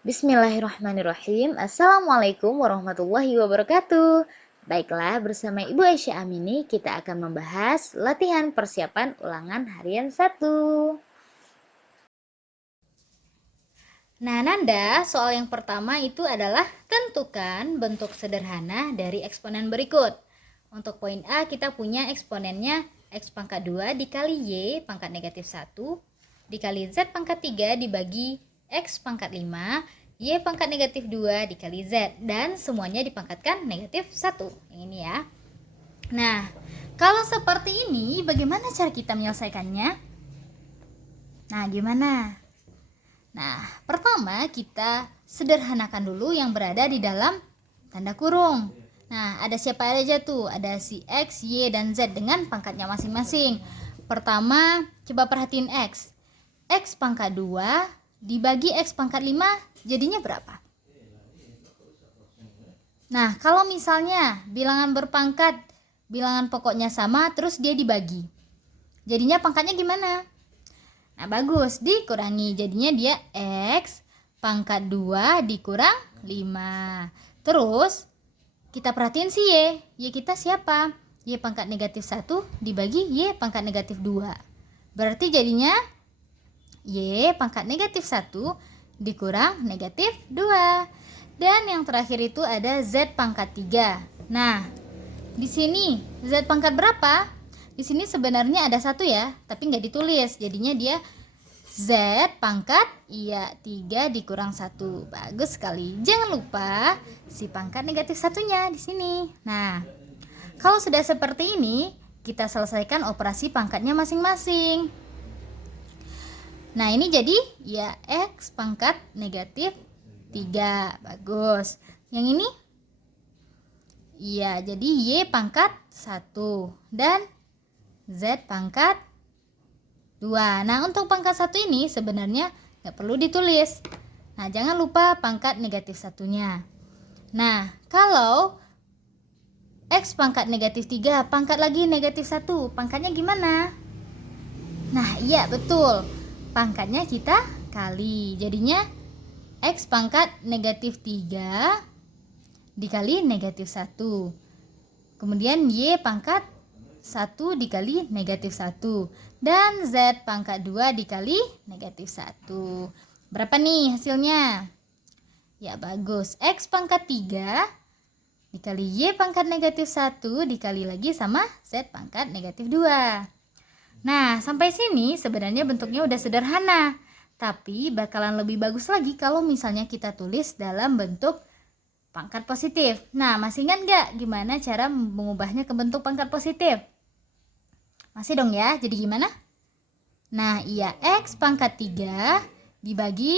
Bismillahirrahmanirrahim. Assalamualaikum warahmatullahi wabarakatuh. Baiklah, bersama Ibu Aisyah Amini kita akan membahas latihan persiapan ulangan harian 1. Nah, Nanda, soal yang pertama itu adalah tentukan bentuk sederhana dari eksponen berikut. Untuk poin A kita punya eksponennya X pangkat 2 dikali Y pangkat negatif 1 dikali Z pangkat 3 dibagi X pangkat 5 Y pangkat negatif 2 dikali Z, dan semuanya dipangkatkan negatif 1. Yang ini ya. Nah, kalau seperti ini bagaimana cara kita menyelesaikannya? Nah, gimana? Nah, pertama kita sederhanakan dulu yang berada di dalam tanda kurung. Nah, ada siapa aja tuh? Ada si X, Y, dan Z dengan pangkatnya masing-masing. Pertama, coba perhatiin X. X pangkat 2 dibagi X pangkat 5 jadinya berapa? Nah, kalau misalnya bilangan berpangkat, bilangan pokoknya sama, terus dia dibagi, jadinya pangkatnya gimana? Nah, bagus, dikurangi, jadinya dia X pangkat 2 dikurang 5. Terus kita perhatiin si Y. Y kita siapa? Y pangkat negatif 1 dibagi Y pangkat negatif 2. Berarti jadinya Y pangkat negatif 1 dikurang negatif 2. Dan yang terakhir itu ada Z pangkat 3. Nah, di sini Z pangkat berapa? Di sini sebenarnya ada 1 ya, tapi nggak ditulis. Jadinya dia Z pangkat 3 dikurang 1. Bagus sekali. Jangan lupa si pangkat negatif 1-nya di sini. Nah, kalau sudah seperti ini, kita selesaikan operasi pangkatnya masing-masing. Nah, ini jadi ya X pangkat negatif 3. Bagus. Yang ini? Ya, jadi Y pangkat 1 dan Z pangkat 2. Nah, untuk pangkat 1 ini sebenarnya nggak perlu ditulis. Nah, jangan lupa pangkat negatif 1-nya. Nah, kalau X pangkat negatif 3, pangkat lagi negatif 1, pangkatnya gimana? Nah, iya betul. Pangkatnya kita kali. Jadinya X pangkat negatif 3 dikali negatif 1. Kemudian Y pangkat 1 dikali negatif 1. Dan Z pangkat 2 dikali negatif 1. Berapa nih hasilnya? Ya bagus. X pangkat 3 dikali Y pangkat negatif 1 dikali lagi sama Z pangkat negatif 2. Nah, sampai sini sebenarnya bentuknya udah sederhana. Tapi bakalan lebih bagus lagi kalau misalnya kita tulis dalam bentuk pangkat positif. Nah, masih ingat nggak gimana cara mengubahnya ke bentuk pangkat positif? Masih dong ya, jadi gimana? Nah, iya, X pangkat 3 dibagi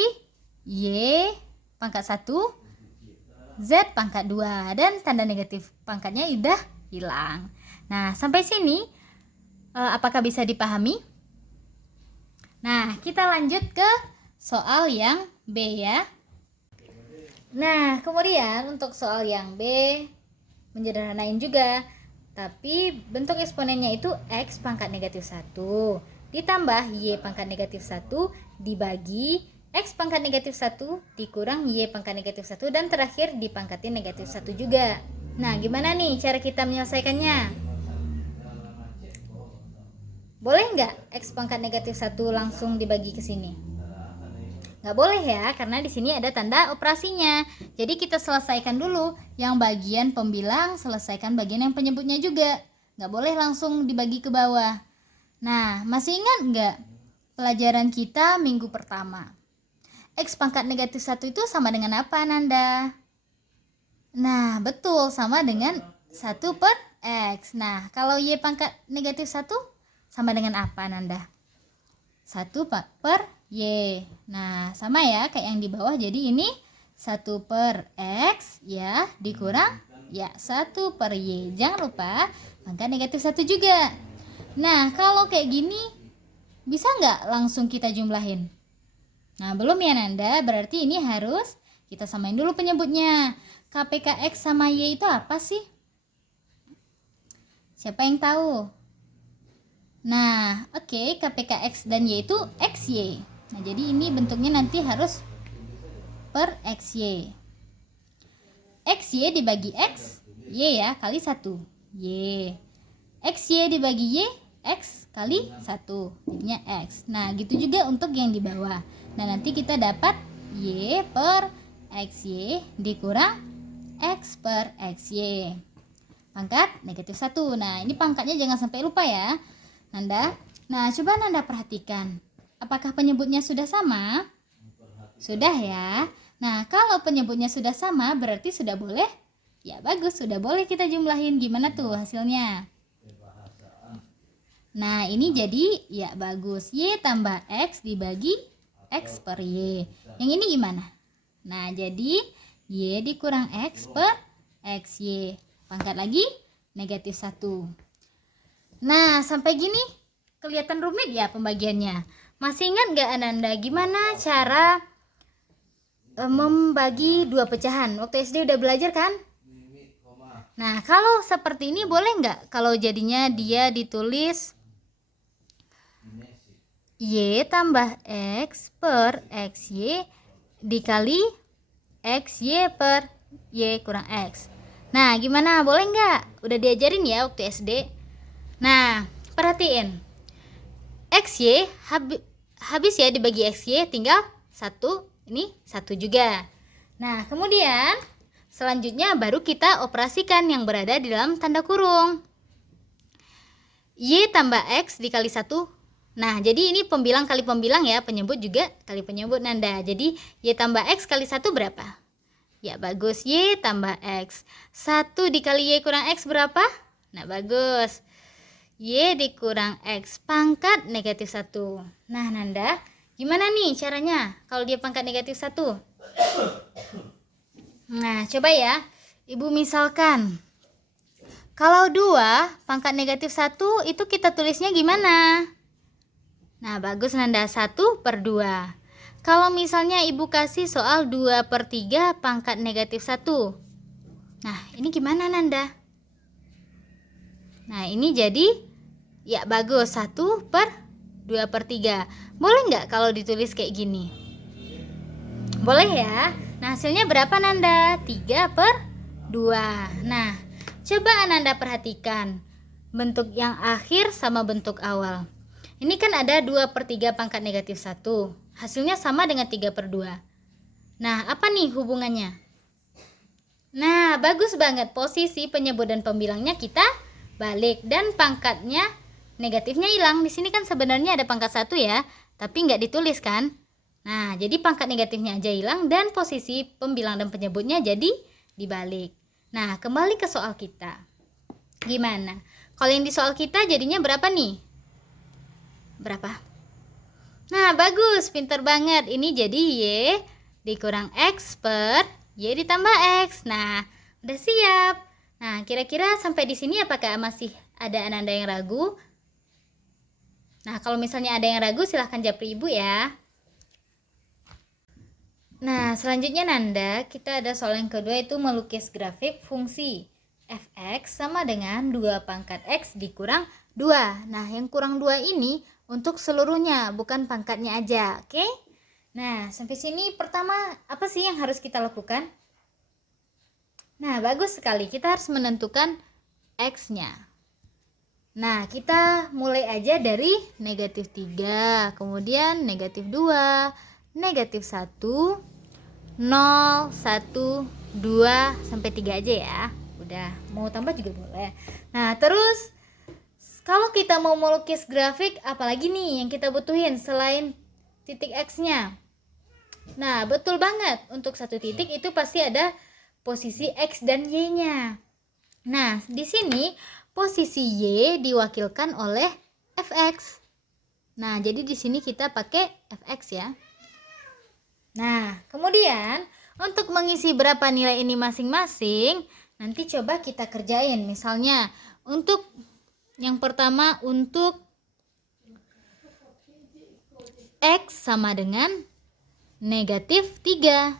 Y pangkat 1, Z pangkat 2. Dan tanda negatif pangkatnya udah hilang. Nah, sampai sini apakah bisa dipahami? Nah, kita lanjut ke soal yang B ya. Nah, kemudian untuk soal yang B menyederhanain juga. Tapi bentuk eksponennya itu X pangkat negatif 1 ditambah Y pangkat negatif 1 dibagi X pangkat negatif 1 dikurang Y pangkat negatif 1 dan terakhir dipangkatin negatif 1 juga. Nah, gimana nih cara kita menyelesaikannya? Boleh nggak X pangkat negatif 1 langsung dibagi ke sini? Nggak boleh ya, karena di sini ada tanda operasinya. Jadi kita selesaikan dulu yang bagian pembilang, selesaikan bagian yang penyebutnya juga. Nggak boleh langsung dibagi ke bawah. Nah, masih ingat nggak pelajaran kita minggu pertama? X pangkat negatif 1 itu sama dengan apa, Nanda? Nah, betul, sama dengan 1 per X. Nah, kalau Y pangkat negatif 1 sama dengan apa, Nanda? 1 per Y. Nah, sama ya kayak yang di bawah. Jadi ini 1 per X ya dikurang ya 1 per Y. Jangan lupa pangkat negatif 1 juga. Nah, kalau kayak gini bisa nggak langsung kita jumlahin? Nah, belum ya Nanda. Berarti ini harus kita samain dulu penyebutnya. KPKX sama Y itu apa sih? Siapa yang tahu? Nah, oke, KPKX dan Y itu XY. Nah, jadi ini bentuknya nanti harus per XY. XY dibagi X, Y ya, kali 1. Y. XY dibagi Y, X kali 1. Jadinya X. Nah, gitu juga untuk yang di bawah. Nah, nanti kita dapat Y per XY dikurang X per XY. Pangkat negatif 1. Nah, ini pangkatnya jangan sampai lupa ya, Nanda. Nah, coba Nanda perhatikan. Apakah penyebutnya sudah sama? Sudah ya. Nah, kalau penyebutnya sudah sama, berarti sudah boleh? Ya, bagus. Sudah boleh kita jumlahin. Gimana tuh hasilnya? Nah, ini jadi, ya bagus. Y tambah X dibagi X per Y. Yang ini gimana? Nah, jadi Y dikurang X per XY. Pangkat lagi negatif 1. Nah, sampai gini kelihatan rumit ya pembagiannya. Masih ingat nggak Ananda gimana cara membagi dua pecahan? Waktu SD udah belajar kan? Nah, kalau seperti ini boleh nggak kalau jadinya dia ditulis Y tambah X per XY dikali XY per Y kurang X. Nah, gimana? Boleh nggak? Udah diajarin ya waktu SD. Nah, perhatiin. XY habis ya dibagi XY, tinggal 1. Ini 1 juga. Nah, kemudian selanjutnya baru kita operasikan yang berada di dalam tanda kurung. Y tambah X dikali 1. Nah, jadi ini pembilang kali pembilang ya, penyebut juga kali penyebut Nanda. Jadi Y tambah X kali 1 berapa? Ya, bagus. Y tambah X. 1 dikali Y kurang X berapa? Nah, bagus. Y dikurang X pangkat negatif 1. Nah, Nanda, gimana nih caranya kalau dia pangkat negatif 1? Nah, coba ya. Ibu misalkan, kalau 2 pangkat negatif 1 itu kita tulisnya gimana? Nah, bagus Nanda, 1 per 2. Kalau misalnya ibu kasih soal 2 per 3 pangkat negatif 1. Nah, ini gimana Nanda? Nah, ini jadi, ya bagus, 1 per 2 per 3. Boleh nggak kalau ditulis kayak gini? Boleh ya. Nah, hasilnya berapa Nanda? 3 per 2. Nah, coba Ananda perhatikan bentuk yang akhir sama bentuk awal. Ini kan ada 2 per 3 pangkat negatif 1. Hasilnya sama dengan 3 per 2. Nah, apa nih hubungannya? Nah, bagus banget. Posisi penyebut dan pembilangnya kita balik. Dan pangkatnya negatifnya hilang. Di sini kan sebenarnya ada pangkat 1 ya, tapi nggak ditulis kan? Nah, jadi pangkat negatifnya aja hilang dan posisi pembilang dan penyebutnya jadi dibalik. Nah, kembali ke soal kita. Gimana? Kalau yang di soal kita jadinya berapa nih? Berapa? Nah, bagus, pinter banget. Ini jadi Y dikurang X per Y ditambah X. Nah, udah siap. Nah, kira-kira sampai di sini apakah masih ada Ananda yang ragu? Nah, kalau misalnya ada yang ragu silahkan japri ibu ya. Nah, selanjutnya Nanda, kita ada soal yang kedua itu melukis grafik fungsi fx sama dengan 2 pangkat x dikurang 2. Nah, yang kurang 2 ini untuk seluruhnya, bukan pangkatnya aja, oke? Nah, sampai sini pertama apa sih yang harus kita lakukan? Nah, bagus sekali. Kita harus menentukan x-nya. Nah, kita mulai aja dari negatif 3, kemudian negatif 2, negatif 1, 0, 1, 2, sampai 3 aja ya. Udah, mau tambah juga boleh. Nah, terus kalau kita mau melukis grafik, apalagi nih yang kita butuhin selain titik X-nya? Nah, betul banget. Untuk satu titik itu pasti ada posisi X dan Y-nya. Nah, di sini posisi Y diwakilkan oleh Fx. Nah, jadi di sini kita pakai Fx ya. Nah, kemudian untuk mengisi berapa nilai ini masing-masing, nanti coba kita kerjain. Misalnya, untuk yang pertama untuk X sama dengan negatif 3.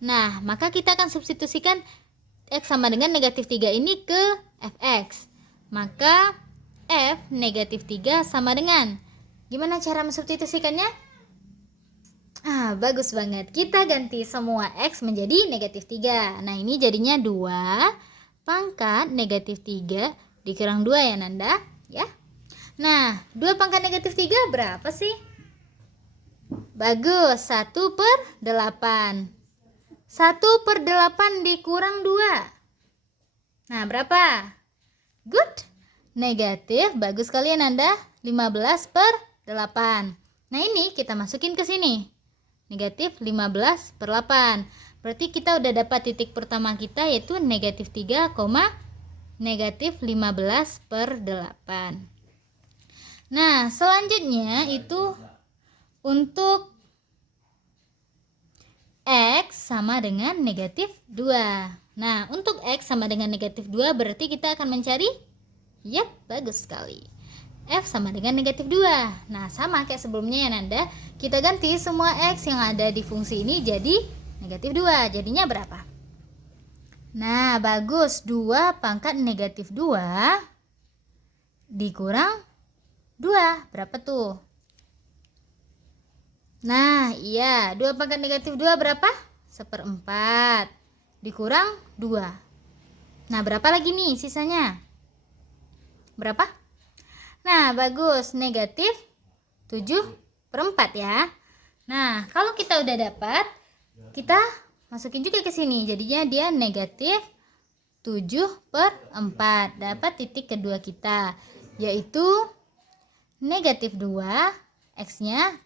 Nah, maka kita akan substitusikan X sama dengan negatif 3 ini ke Fx. Maka F negatif 3 sama dengan, gimana cara mensubstitusikannya? Bagus banget. Kita ganti semua X menjadi negatif 3. Nah, ini jadinya 2 pangkat negatif 3 dikurang 2 ya, Nanda. Ya. Nah, 2 pangkat negatif 3 berapa sih? Bagus, 1/8. 1/8 dikurang 2. Nah, berapa? Good. Negatif, bagus sekali ya, Nanda. 15/8. Nah, ini kita masukin ke sini. Negatif 15/8. Berarti kita udah dapat titik pertama kita, yaitu negatif 3, negatif 15/8. Nah, selanjutnya itu untuk X sama dengan negatif 2. Nah, untuk X sama dengan negatif 2 berarti kita akan mencari, yap, bagus sekali, F sama dengan negatif 2. Nah, sama kayak sebelumnya ya, Nanda. Kita ganti semua X yang ada di fungsi ini jadi negatif 2. Jadinya berapa? Nah, bagus. 2 pangkat negatif 2 dikurang 2. Berapa tuh? Nah, iya. 2 pangkat negatif 2 berapa? 1/4. Dikurang 2. Nah, berapa lagi nih sisanya? Berapa? Nah, bagus. Negatif 7/4 ya. Nah, kalau kita udah dapat, kita masukin juga ke sini. Jadinya dia negatif 7/4. Dapat titik kedua kita, yaitu negatif 2, X-nya,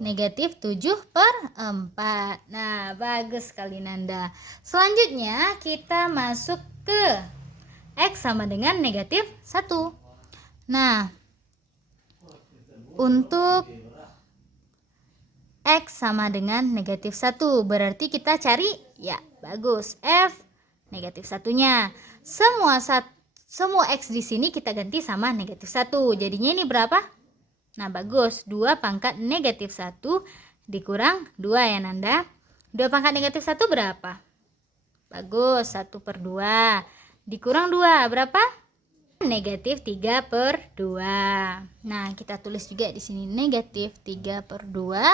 negatif 7/4. Nah, bagus sekali, Nanda. Selanjutnya, kita masuk ke X sama dengan negatif 1. Nah, untuk X sama dengan negatif 1 berarti kita cari, ya bagus, F negatif 1-nya. Semua X di sini kita ganti sama negatif 1. Jadinya ini berapa? Nah, bagus, 2 pangkat negatif 1 dikurang 2 ya, Nanda. 2 pangkat negatif 1 berapa? Bagus, 1/2. Dikurang 2 berapa? Negatif 3/2. Nah, kita tulis juga di sini negatif 3/2.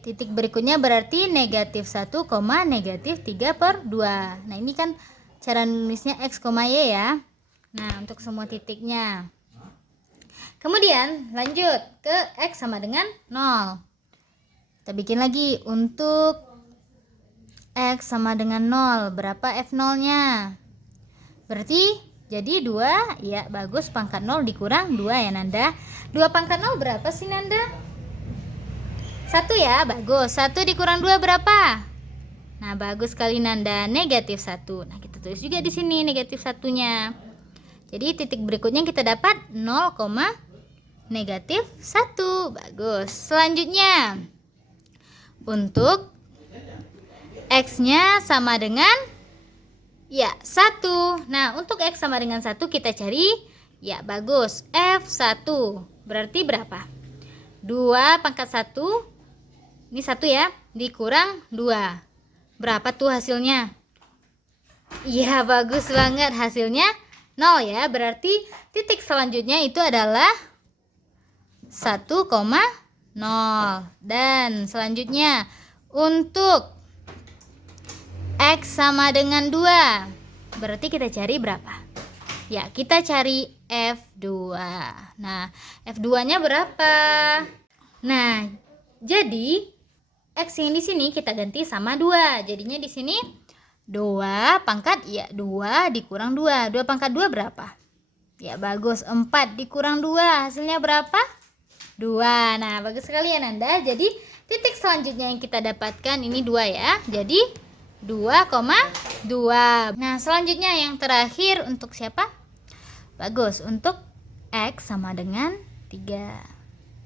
Titik berikutnya berarti negatif 1, negatif 3/2. Nah, ini kan cara nulisnya X, Y ya. Nah, untuk semua titiknya. Kemudian lanjut ke X sama dengan 0. Kita bikin lagi untuk X sama dengan 0. Berapa F0-nya? Berarti jadi 2, ya bagus, pangkat 0 dikurang 2 ya, Nanda. 2 pangkat 0 berapa sih, Nanda? 1 ya, bagus. 1 dikurang 2 berapa? Nah, bagus sekali, Nanda, negatif 1. Nah, kita tulis juga di sini negatif 1-nya. Jadi titik berikutnya kita dapat 0, negatif 1. Bagus. Selanjutnya, untuk X-nya sama dengan, ya, 1. Nah, untuk X sama dengan 1 kita cari, ya bagus, F1. Berarti berapa? 2 pangkat 1, ini 1 ya, dikurang 2. Berapa tuh hasilnya? Iya, bagus banget, hasilnya 0 ya. Berarti titik selanjutnya itu adalah 1,0. Dan selanjutnya untuk X sama dengan 2 berarti kita cari berapa? Ya, kita cari F2. Nah, F2-nya berapa? Nah, jadi X yang di sini kita ganti sama 2. Jadinya di sini 2 pangkat, ya 2 dikurang 2. 2 pangkat 2 berapa? Ya bagus, 4 dikurang 2. Hasilnya berapa? 2. Nah, bagus sekali ya, Nanda. Jadi titik selanjutnya yang kita dapatkan ini 2 ya. Jadi 2,2. Nah, selanjutnya yang terakhir untuk siapa? Bagus, untuk X sama dengan 3.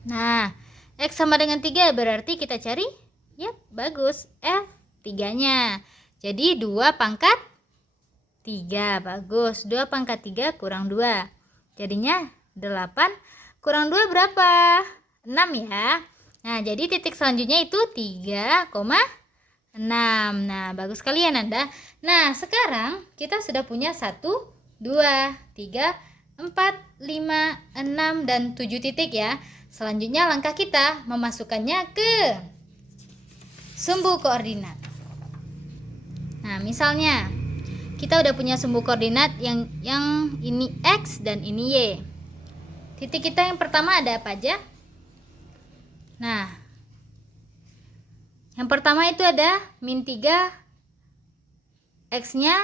Nah, X sama dengan 3 berarti kita cari, yap, bagus, F3-nya. Jadi 2 pangkat 3. Bagus, 2 pangkat 3 kurang 2. Jadinya 8 kurang 2 berapa? 6 ya. Nah, jadi titik selanjutnya itu 3,6. Nah, bagus sekali ya, Nanda. Nah, sekarang kita sudah punya 1, 2, 3, 4, 5, 6, dan 7 titik ya. selanjutnya langkah kita memasukkannya ke sumbu koordinat. Nah, misalnya kita udah punya sumbu koordinat yang ini X dan ini Y. Titik kita yang pertama ada apa aja? Nah, yang pertama itu ada min 3, X-nya,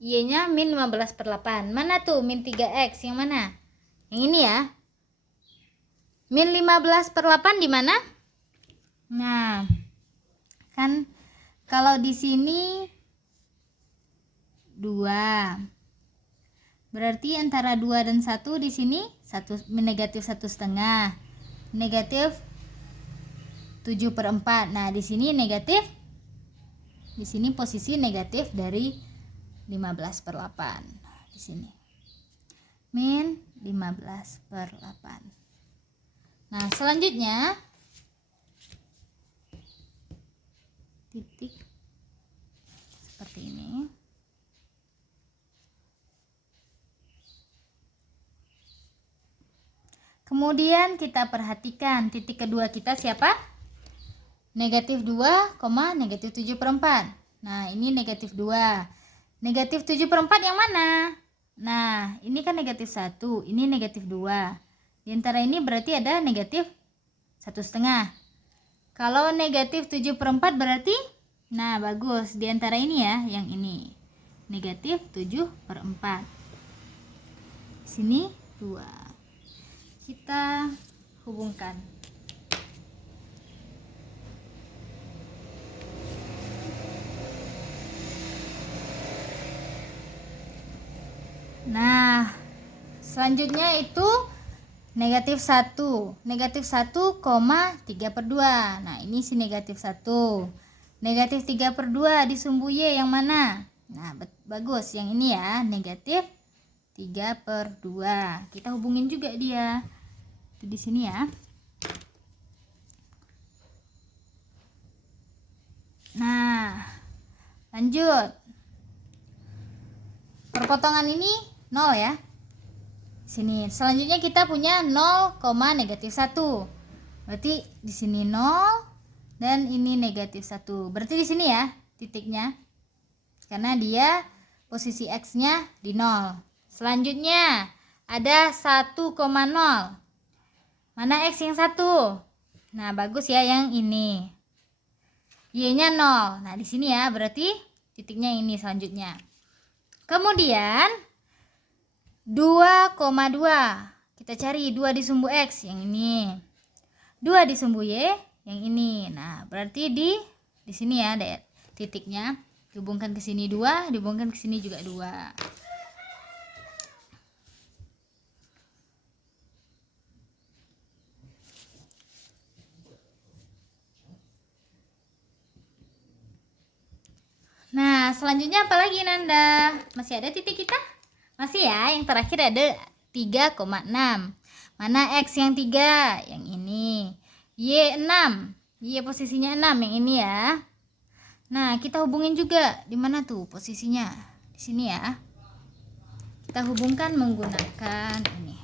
Y-nya min 15/8. Mana tuh min 3X? Yang mana? Yang ini ya. Min 15/8 di mana? Nah, kan kalau di sini 2. Berarti antara 2 dan 1 di sini negatif 1/2. Negatif 7/4. Nah, di sini negatif. Di sini posisi negatif dari 15/8. Di sini. Min 15/8. Nah, selanjutnya titik seperti ini. Kemudian kita perhatikan titik kedua kita siapa? Negatif 2, negatif 7/4. Nah, ini negatif 2. Negatif 7/4 yang mana? Nah, ini kan negatif 1, ini negatif 2. Di antara ini berarti ada negatif 1/2. Kalau negatif 7/4 berarti, nah bagus, di antara ini ya, yang ini. Negatif 7/4. Sini 2. Kita hubungkan. Nah, selanjutnya itu negatif 1. Negatif 1,3/2. Nah, ini si negatif 1. Negatif 3/2 di sumbu Y yang mana? Nah, bagus, yang ini ya, negatif 3/2. Kita hubungin juga dia. Itu di sini ya. Nah, lanjut. Perpotongan ini 0 ya. Sini. Selanjutnya kita punya 0, negatif 1. Berarti di sini 0 dan ini negatif 1. Berarti di sini ya titiknya. Karena dia posisi X-nya di 0. Selanjutnya ada 1,0. Mana X yang 1? Nah, bagus ya yang ini. Y-nya 0. Nah, di sini ya, berarti titiknya ini selanjutnya. Kemudian 2,2. Kita cari 2 di sumbu X yang ini. 2 di sumbu Y yang ini. Nah, berarti di sini ya ada titiknya. Dihubungkan ke sini 2, dihubungkan ke sini juga 2. Nah, selanjutnya apa lagi Nanda? Masih ada titik kita? Masih ya, yang terakhir ada 3,6. Mana X yang 3? Yang ini. Y 6. Y posisinya 6 yang ini ya. Nah, kita hubungin juga. Di mana tuh posisinya? Di sini ya. Kita hubungkan menggunakan ini.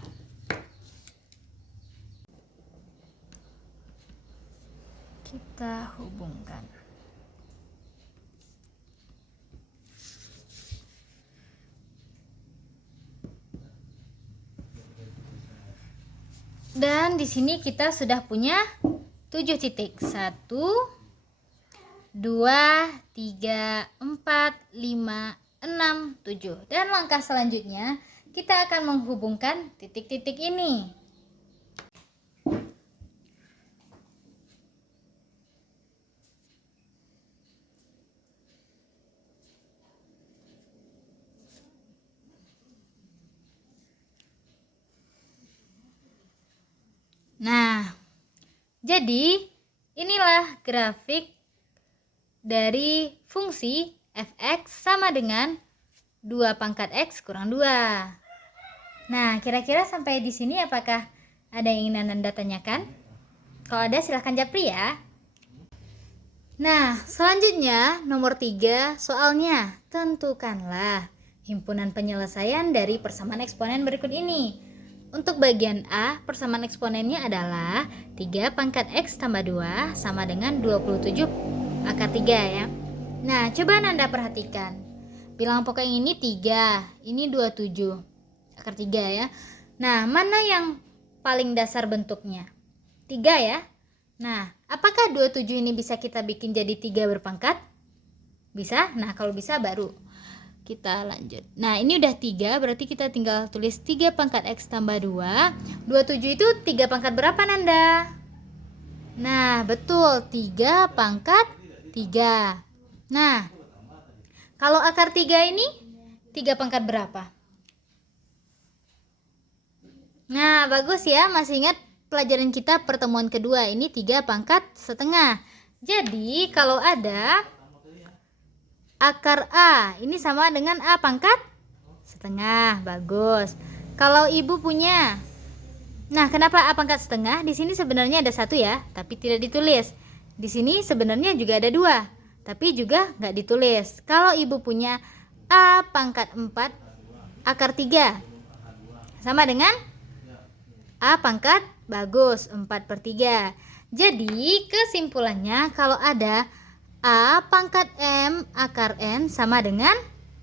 Kita hubungkan. Dan di sini kita sudah punya 7 titik. 1, 2, 3, 4, 5, 6, 7. Dan langkah selanjutnya kita akan menghubungkan titik-titik ini. Nah, jadi inilah grafik dari fungsi f(x) sama dengan 2 pangkat x kurang 2. Nah, kira-kira sampai di sini apakah ada yang ingin Anda tanyakan? Kalau ada silahkan japri ya. Nah, selanjutnya nomor 3 soalnya. Tentukanlah himpunan penyelesaian dari persamaan eksponen berikut ini. Untuk bagian A, persamaan eksponennya adalah 3 pangkat X tambah 2 sama dengan 27 akar 3 ya. Nah, coba Nanda perhatikan. Bilangan pokok yang ini 3, ini 27 akar 3 ya. Nah, mana yang paling dasar bentuknya? 3 ya. Nah, apakah 27 ini bisa kita bikin jadi 3 berpangkat? Bisa? Nah, kalau bisa baru kita lanjut. Nah, ini udah 3, berarti kita tinggal tulis 3 pangkat X tambah 2. 27 itu 3 pangkat berapa, Nanda? Nah, betul, 3 pangkat 3. Nah, kalau akar 3 ini 3 pangkat berapa? Nah, bagus ya, masih ingat pelajaran kita pertemuan kedua, ini 3 pangkat setengah. Jadi, kalau ada akar A, ini sama dengan A pangkat setengah. Bagus. Kalau ibu punya, nah kenapa A pangkat setengah? Di sini sebenarnya ada 1 ya, tapi tidak ditulis. Di sini sebenarnya juga ada 2, tapi juga nggak ditulis. Kalau ibu punya A pangkat 4 akar 3, sama dengan A pangkat, bagus, 4/3. Jadi kesimpulannya kalau ada A pangkat M akar N sama dengan,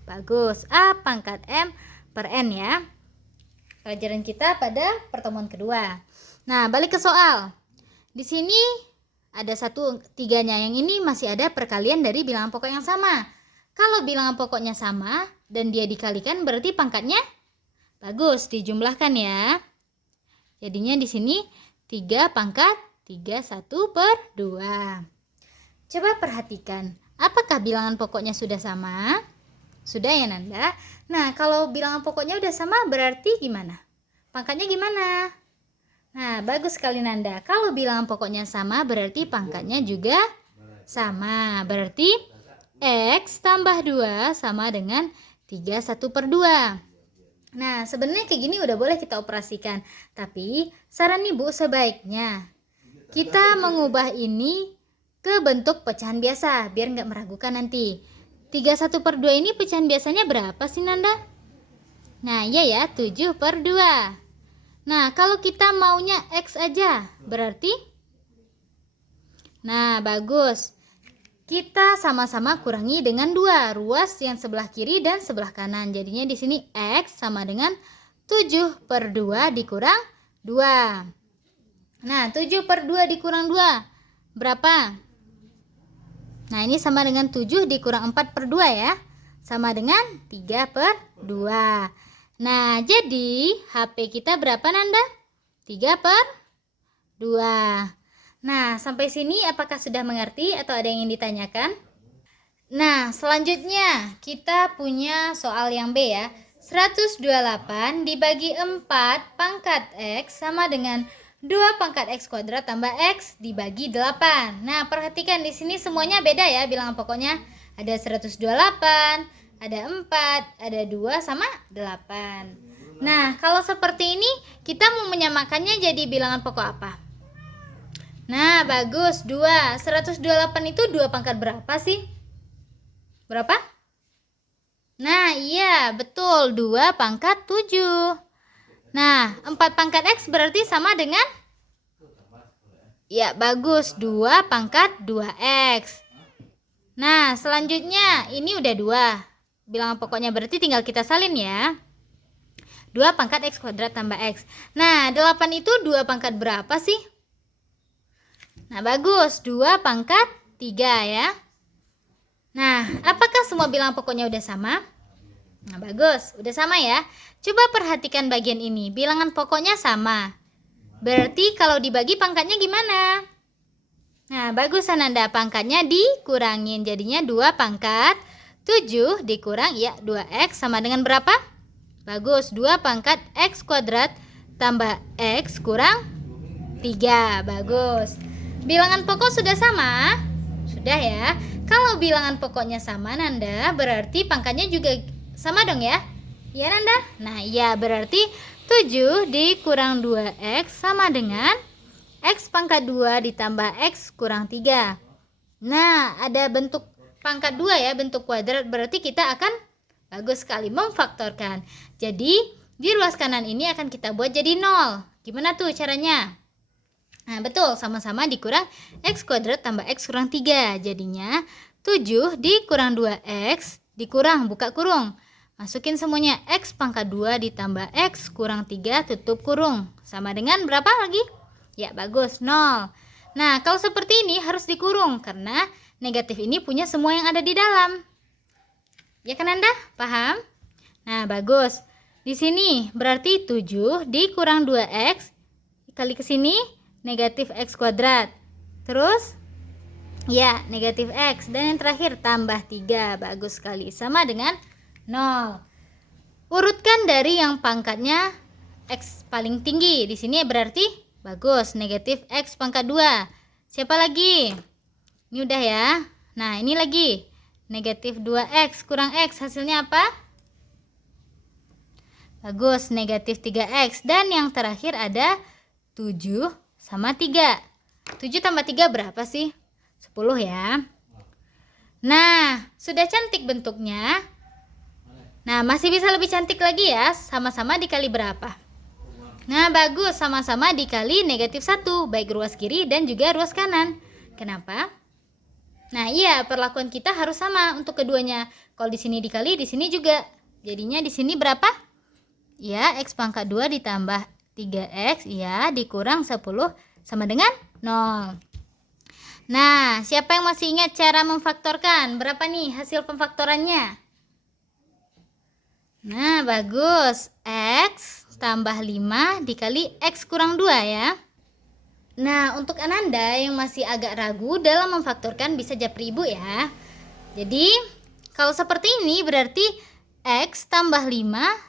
bagus, A pangkat M per N ya. Pelajaran kita pada pertemuan kedua. Nah, balik ke soal. Di sini ada 1, 3-nya. Yang ini masih ada perkalian dari bilangan pokok yang sama. Kalau bilangan pokoknya sama dan dia dikalikan berarti pangkatnya bagus, dijumlahkan ya. Jadinya di sini 3 pangkat 3, 1/2. Coba perhatikan, apakah bilangan pokoknya sudah sama? Sudah ya, Nanda? Nah, kalau bilangan pokoknya udah sama berarti gimana? Pangkatnya gimana? Nah, bagus sekali, Nanda. Kalau bilangan pokoknya sama berarti pangkatnya juga sama. Berarti X tambah 2 sama dengan 3, 1/2. Nah, sebenarnya kayak gini udah boleh kita operasikan. Tapi, saran ibu sebaiknya kita mengubah ini ke bentuk pecahan biasa, biar nggak meragukan nanti. 3, 1/2 ini pecahan biasanya berapa sih, Nanda? Nah, iya ya, 7/2. Nah, kalau kita maunya X aja, berarti? Nah, bagus. Kita sama-sama kurangi dengan 2, ruas yang sebelah kiri dan sebelah kanan. Jadinya di sini X sama dengan 7/2 dikurang 2. Nah, 7/2 dikurang 2, berapa? Nah, ini sama dengan 7 dikurang 4/2 ya. Sama dengan 3/2. Nah, jadi HP kita berapa, Nanda? 3/2. Nah, sampai sini apakah sudah mengerti atau ada yang ingin ditanyakan? Nah, selanjutnya kita punya soal yang B ya. 128 dibagi 4 pangkat X sama dengan 2 pangkat X kuadrat tambah X dibagi 8. Nah, perhatikan di sini semuanya beda ya bilangan pokoknya. Ada 128, ada 4, ada 2 sama 8. Nah, kalau seperti ini kita mau menyamakannya jadi bilangan pokok apa? Nah, bagus, 2. 128 itu 2 pangkat berapa sih? Berapa? Nah, iya, betul, 2 pangkat 7. Nah, 4 pangkat X berarti sama dengan? Ya, bagus, 2 pangkat 2X. Nah, selanjutnya, ini udah 2. Bilangan pokoknya berarti tinggal kita salin ya. 2 pangkat X kuadrat tambah X. Nah, 8 itu 2 pangkat berapa sih? Nah, bagus, 2 pangkat 3 ya. Nah, apakah semua bilangan pokoknya udah sama? Nah, bagus, udah sama ya. Coba perhatikan bagian ini, bilangan pokoknya sama. Berarti kalau dibagi pangkatnya gimana? Nah, bagus Ananda, pangkatnya dikurangin. Jadinya 2 pangkat 7 dikurang, ya 2X sama dengan berapa? Bagus, 2 pangkat X kuadrat tambah X kurang 3. Bagus. Bilangan pokok sudah sama? Sudah ya. Kalau bilangan pokoknya sama, Nanda, berarti pangkatnya juga sama dong ya? Ya, Nanda? Nah, iya, berarti 7 dikurang 2X sama dengan X pangkat 2 ditambah X kurang 3. Nah, ada bentuk pangkat 2 ya, bentuk kuadrat, berarti kita akan bagus sekali memfaktorkan. Jadi, di ruas kanan ini akan kita buat jadi 0. Gimana tuh caranya? Nah, betul, sama-sama dikurang X kuadrat tambah X kurang 3. Jadinya 7 dikurang 2X dikurang, buka kurung. Masukin semuanya, X pangkat 2 ditambah X kurang 3 tutup kurung. Sama dengan berapa lagi? Ya, bagus, 0. Nah, kalau seperti ini harus dikurung karena negatif ini punya semua yang ada di dalam. Ya kan Anda? Paham? Nah, bagus. Di sini berarti 7 dikurang 2X kali ke sini negatif X kuadrat. Terus ya, negatif X. Dan yang terakhir tambah 3. Bagus sekali. Sama dengan 0. Urutkan dari yang pangkatnya X paling tinggi. Di sini berarti bagus, negatif X pangkat 2. Siapa lagi? Ini udah ya. Nah, ini lagi. Negatif 2X kurang X. Hasilnya apa? Bagus, negatif 3X. Dan yang terakhir ada 7 sama 3. 7 tambah 3 berapa sih? 10 ya. Nah, sudah cantik bentuknya. Nah, masih bisa lebih cantik lagi ya. Sama-sama dikali berapa? Nah, bagus. Sama-sama dikali negatif 1. Baik ruas kiri dan juga ruas kanan. Kenapa? Nah, iya, perlakuan kita harus sama untuk keduanya. Kalau di sini dikali, di sini juga. Jadinya di sini berapa? Ya, X pangkat 2 ditambah 3X, ya, dikurang 10 sama dengan 0. Nah, siapa yang masih ingat cara memfaktorkan? Berapa nih hasil pemfaktorannya? Nah, bagus. X tambah 5 dikali X kurang 2 ya. Nah, untuk Ananda yang masih agak ragu dalam memfaktorkan bisa japri ibu ya. Jadi, kalau seperti ini berarti X tambah 5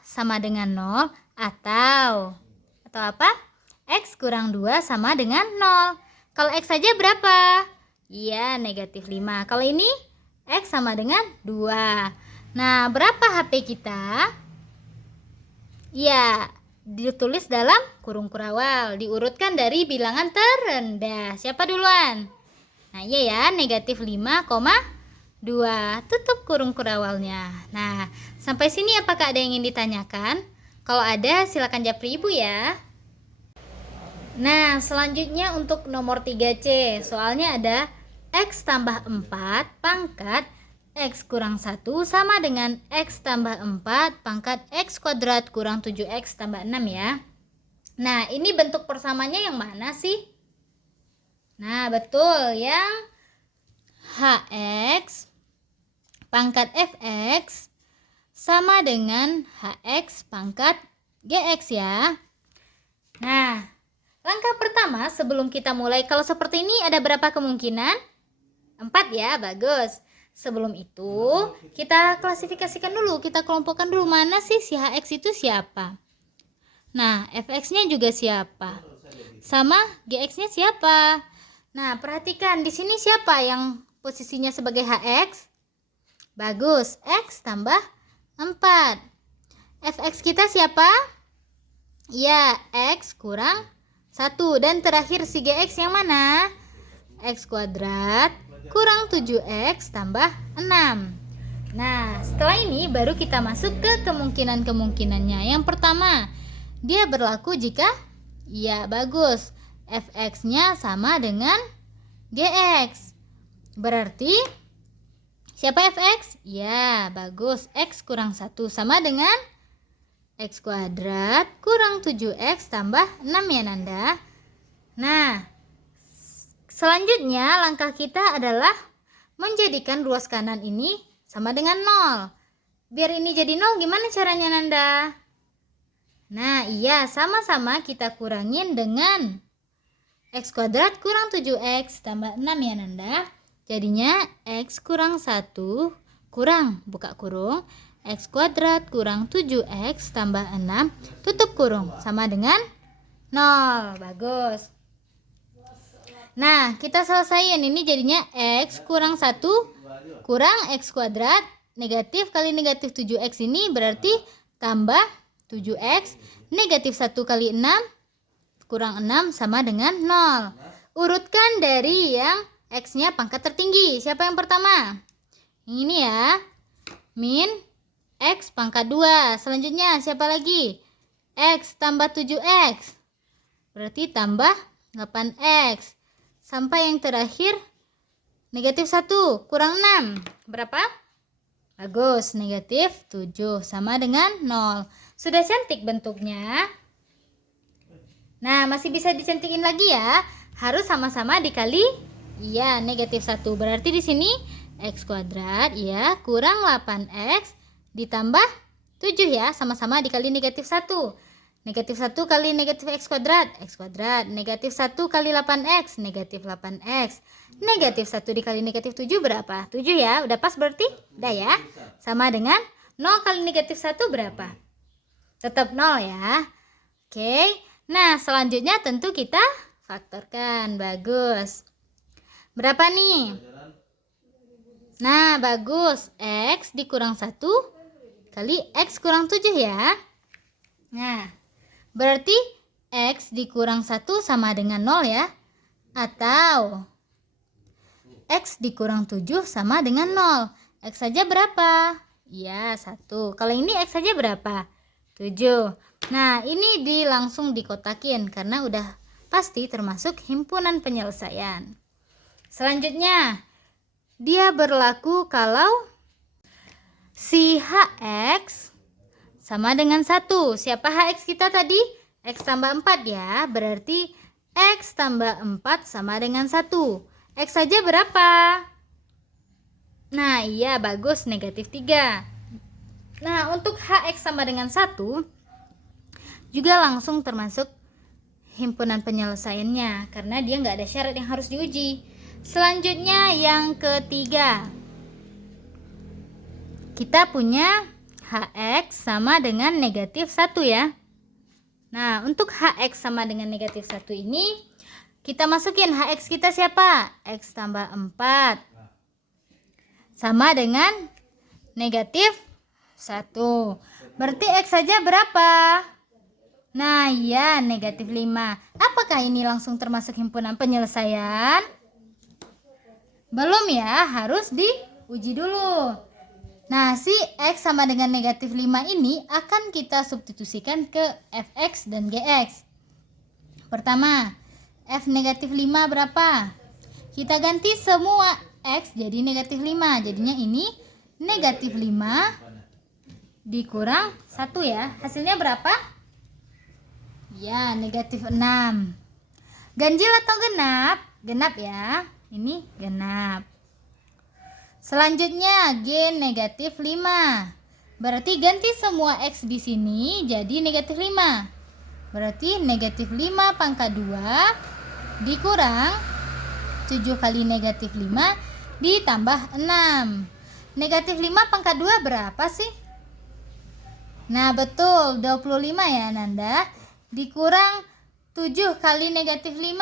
sama dengan 0 atau apa? X kurang 2 sama dengan 0. Kalau X saja berapa? Iya, negatif 5. Kalau ini X sama dengan 2. Nah, berapa HP kita? Ya, ditulis dalam kurung kurawal. Diurutkan dari bilangan terendah. Siapa duluan? Nah, iya ya, negatif 5,2. Tutup kurung kurawalnya. Nah, sampai sini apakah ada yang ingin ditanyakan? Kalau ada, silakan japri ibu ya. Nah, selanjutnya untuk nomor 3C. Soalnya ada X tambah 4 pangkat X kurang 1 sama dengan X tambah 4 pangkat X kuadrat kurang 7X tambah 6 ya. Nah, ini bentuk persamanya yang mana sih? Nah, betul, yang HX pangkat Fx sama dengan HX pangkat Gx ya. Nah, langkah pertama sebelum kita mulai, kalau seperti ini ada berapa kemungkinan? 4 ya, bagus. Sebelum itu, kita klasifikasikan dulu, kita kelompokkan dulu mana sih si HX itu siapa. Nah, Fx-nya juga siapa? Sama Gx-nya siapa? Nah, perhatikan di sini siapa yang posisinya sebagai HX? Bagus, X tambah 4. Fx kita siapa? Ya, X kurang 1. Dan terakhir si Gx yang mana? X kuadrat kurang 7X tambah 6. Nah, setelah ini baru kita masuk ke kemungkinan-kemungkinannya. Yang pertama, dia berlaku jika ya bagus, Fx-nya sama dengan Gx. Berarti siapa Fx? Ya, bagus, X kurang 1 sama dengan X kuadrat kurang 7X tambah 6 ya Nanda. Nah, selanjutnya langkah kita adalah menjadikan ruas kanan ini sama dengan 0. Biar ini jadi 0 gimana caranya Nanda? Nah, iya, sama-sama kita kurangin dengan X kuadrat kurang 7X tambah 6 ya Nanda. Jadinya X kurang 1 kurang, buka kurung, X kuadrat kurang 7X tambah 6 tutup kurung sama dengan 0. Bagus. Nah, kita selesaiin ini jadinya X kurang 1 kurang X kuadrat negatif kali negatif 7X ini berarti tambah 7X negatif 1 kali 6 kurang 6 sama dengan 0. Urutkan dari yang X-nya pangkat tertinggi. Siapa yang pertama? Yang ini ya. Min X pangkat 2. Selanjutnya siapa lagi? X tambah 7X. Berarti tambah 8X. Sampai yang terakhir, negatif 1 kurang 6. Berapa? Bagus, negatif 7 sama dengan 0. Sudah cantik bentuknya. Nah, masih bisa dicantikin lagi ya. Harus sama-sama dikali. Iya, negatif 1. Berarti di sini X kuadrat ya kurang 8X ditambah 7 ya. Sama-sama dikali negatif 1. Negatif 1 kali negatif X kuadrat. Negatif 1 kali 8X. Negatif 8X. Negatif 1 dikali negatif 7 berapa? 7 ya. Udah pas berarti? Udah ya. Sama dengan 0 kali negatif 1 berapa? Tetap 0 ya. Oke. Nah, selanjutnya tentu kita faktorkan. Bagus. Berapa nih? Nah, bagus. X dikurang 1 kali X kurang 7 ya. Nah, berarti X dikurang 1 sama dengan 0 ya. Atau X dikurang 7 sama dengan 0. X saja berapa? Ya, 1. Kalau ini X saja berapa? 7. Nah, ini langsung dikotakin karena udah pasti termasuk himpunan penyelesaian. Selanjutnya, dia berlaku kalau si HX sama dengan 1. Siapa HX kita tadi? X tambah 4 ya. Berarti X tambah 4 sama dengan 1. X saja berapa? Nah, iya bagus, negatif 3. Nah, untuk HX sama dengan 1 juga langsung termasuk himpunan penyelesaiannya karena dia nggak ada syarat yang harus diuji. Selanjutnya yang ketiga, kita punya HX sama dengan negatif 1 ya. Nah, untuk HX sama dengan negatif 1 ini kita masukin HX kita siapa? X tambah 4 sama dengan negatif 1. Berarti X saja berapa? Nah, ya, negatif 5. Apakah ini langsung termasuk himpunan penyelesaian? Belum ya, harus diuji dulu. Nah, si X sama dengan negatif 5 ini akan kita substitusikan ke Fx dan Gx. Pertama, F negatif 5 berapa? Kita ganti semua X jadi negatif 5. Jadinya ini negatif 5 dikurang 1 ya. Hasilnya berapa? Ya, negatif 6. Ganjil atau genap? Genap ya. Ini genap. Selanjutnya G negatif 5. Berarti ganti semua X di sini jadi negatif 5. Berarti negatif 5 pangkat 2 dikurang 7 kali negatif 5 ditambah 6. Negatif 5 pangkat 2 berapa sih? Nah, betul, 25 ya Nanda. Dikurang 7 kali negatif 5.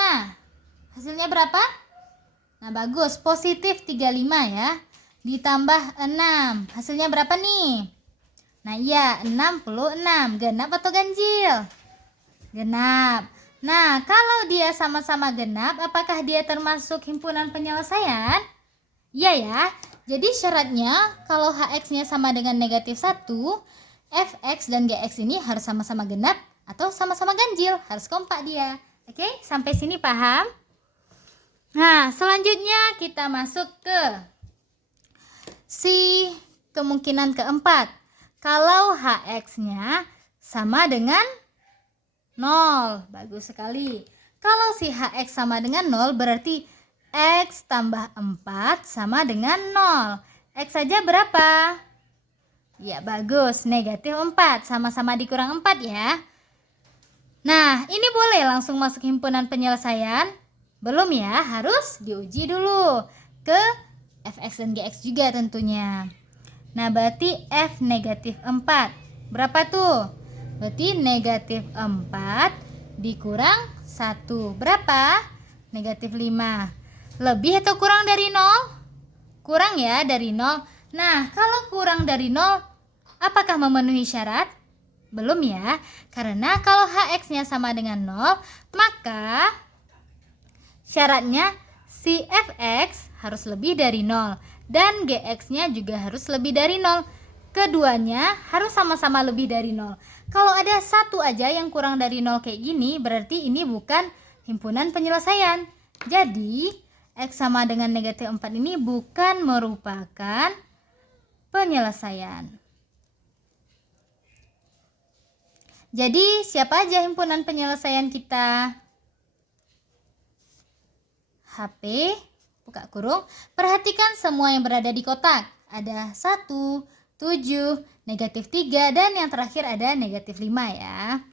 Hasilnya berapa? Nah, bagus, positif 35 ya. Ditambah 6. Hasilnya berapa nih? Nah, iya, 66. Genap atau ganjil? Genap. Nah, kalau dia sama-sama genap, apakah dia termasuk himpunan penyelesaian? Iya ya. Jadi syaratnya kalau HX-nya sama dengan negatif 1, Fx dan Gx ini harus sama-sama genap atau sama-sama ganjil. Harus kompak dia. Oke, sampai sini paham? Nah, selanjutnya kita masuk ke si kemungkinan keempat. Kalau HX-nya sama dengan 0. Bagus sekali. Kalau si HX sama dengan 0 berarti X tambah 4 sama dengan 0. X saja berapa? Ya, bagus. Negatif 4. Sama-sama dikurang 4 ya. Nah, ini boleh langsung masuk himpunan penyelesaian? Belum ya, harus diuji dulu ke Fx dan Gx juga tentunya. Nah, berarti F negatif 4. Berapa tuh? Berarti negatif 4 dikurang 1. Berapa? Negatif 5. Lebih atau kurang dari 0? Kurang ya dari 0. Nah, kalau kurang dari 0, apakah memenuhi syarat? Belum ya, karena kalau HX-nya sama dengan 0, maka syaratnya si Fx harus lebih dari 0 dan Gx-nya juga harus lebih dari 0. keduanya harus sama-sama lebih dari 0. Kalau ada satu aja yang kurang dari 0 kayak gini, berarti ini bukan himpunan penyelesaian. Jadi, X sama dengan negatif 4 ini bukan merupakan penyelesaian. Jadi, siapa aja himpunan penyelesaian kita? HP, buka kurung, perhatikan semua yang berada di kotak. Ada 1, 7, negatif 3, dan yang terakhir ada negatif 5 ya.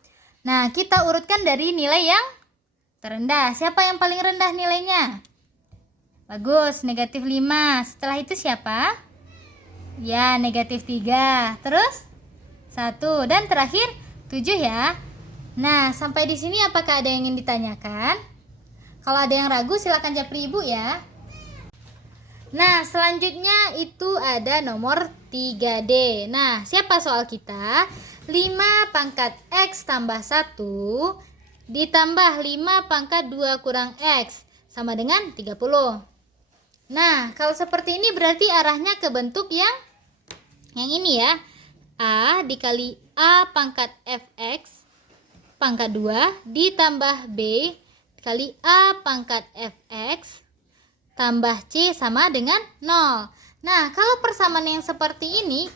Nah, kita urutkan dari nilai yang terendah. Siapa yang paling rendah nilainya? Bagus, negatif 5. Setelah itu siapa? Ya, negatif 3. Terus 1, dan terakhir 7 ya. Nah, sampai di sini apakah ada yang ingin ditanyakan? Kalau ada yang ragu silakan japri ibu ya. Nah, selanjutnya itu ada nomor 3D. Nah, siapa soal kita? 5 pangkat X tambah 1 ditambah 5 pangkat 2 kurang X sama dengan 30. Nah, kalau seperti ini berarti arahnya ke bentuk yang ini ya. A dikali A pangkat Fx pangkat 2 ditambah B dikali A pangkat Fx tambah C sama dengan 0. Nah, kalau persamaan yang seperti ini,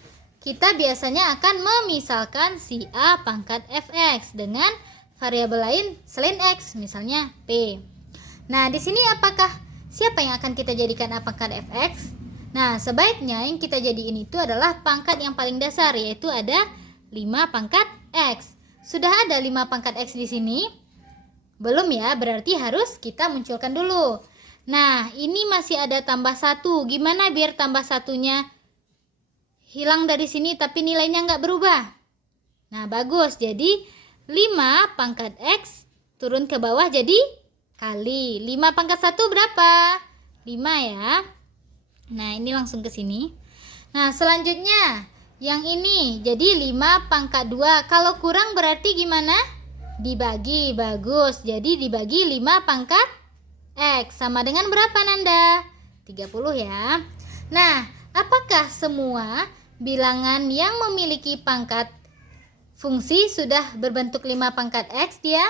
kita biasanya akan memisalkan si A pangkat Fx dengan variabel lain selain X, misalnya P. Nah, di sini apakah siapa yang akan kita jadikan A pangkat Fx? Nah, sebaiknya yang kita jadiin itu adalah pangkat yang paling dasar, yaitu ada 5 pangkat X. Sudah ada 5 pangkat X di sini? Belum ya, berarti harus kita munculkan dulu. Nah, ini masih ada tambah 1. Gimana biar tambah satunya hilang dari sini tapi nilainya nggak berubah? Nah, bagus. Jadi, 5 pangkat X turun ke bawah jadi kali. 5 pangkat 1 berapa? 5 ya. Nah, ini langsung ke sini. Nah, selanjutnya yang ini. Jadi, 5 pangkat 2. Kalau kurang berarti gimana? Dibagi. Bagus. Jadi, dibagi 5 pangkat X sama dengan berapa Nanda? 30 ya. Nah, apakah semua bilangan yang memiliki pangkat fungsi sudah berbentuk 5 pangkat X dia?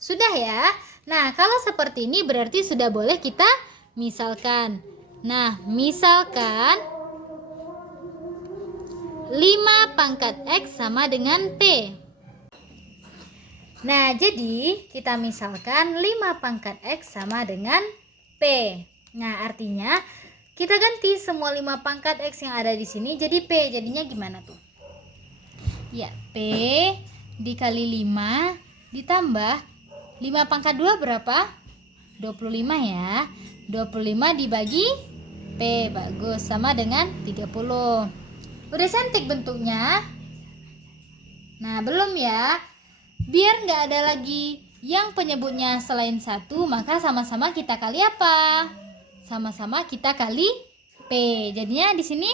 Sudah ya. Nah, kalau seperti ini berarti sudah boleh kita misalkan. Nah, misalkan 5 pangkat X sama dengan P. Nah, jadi kita misalkan 5 pangkat X sama dengan P. Nah, artinya kita ganti semua 5 pangkat X yang ada di sini jadi P. Jadinya gimana tuh? Ya, P dikali 5 ditambah 5 pangkat 2 berapa? 25 ya. 25 dibagi P. Bagus, sama dengan 30. Udah cantik bentuknya? Nah, belum ya. Biar nggak ada lagi yang penyebutnya selain 1, maka sama-sama kita kali apa? Sama-sama kita kali P. Jadinya di sini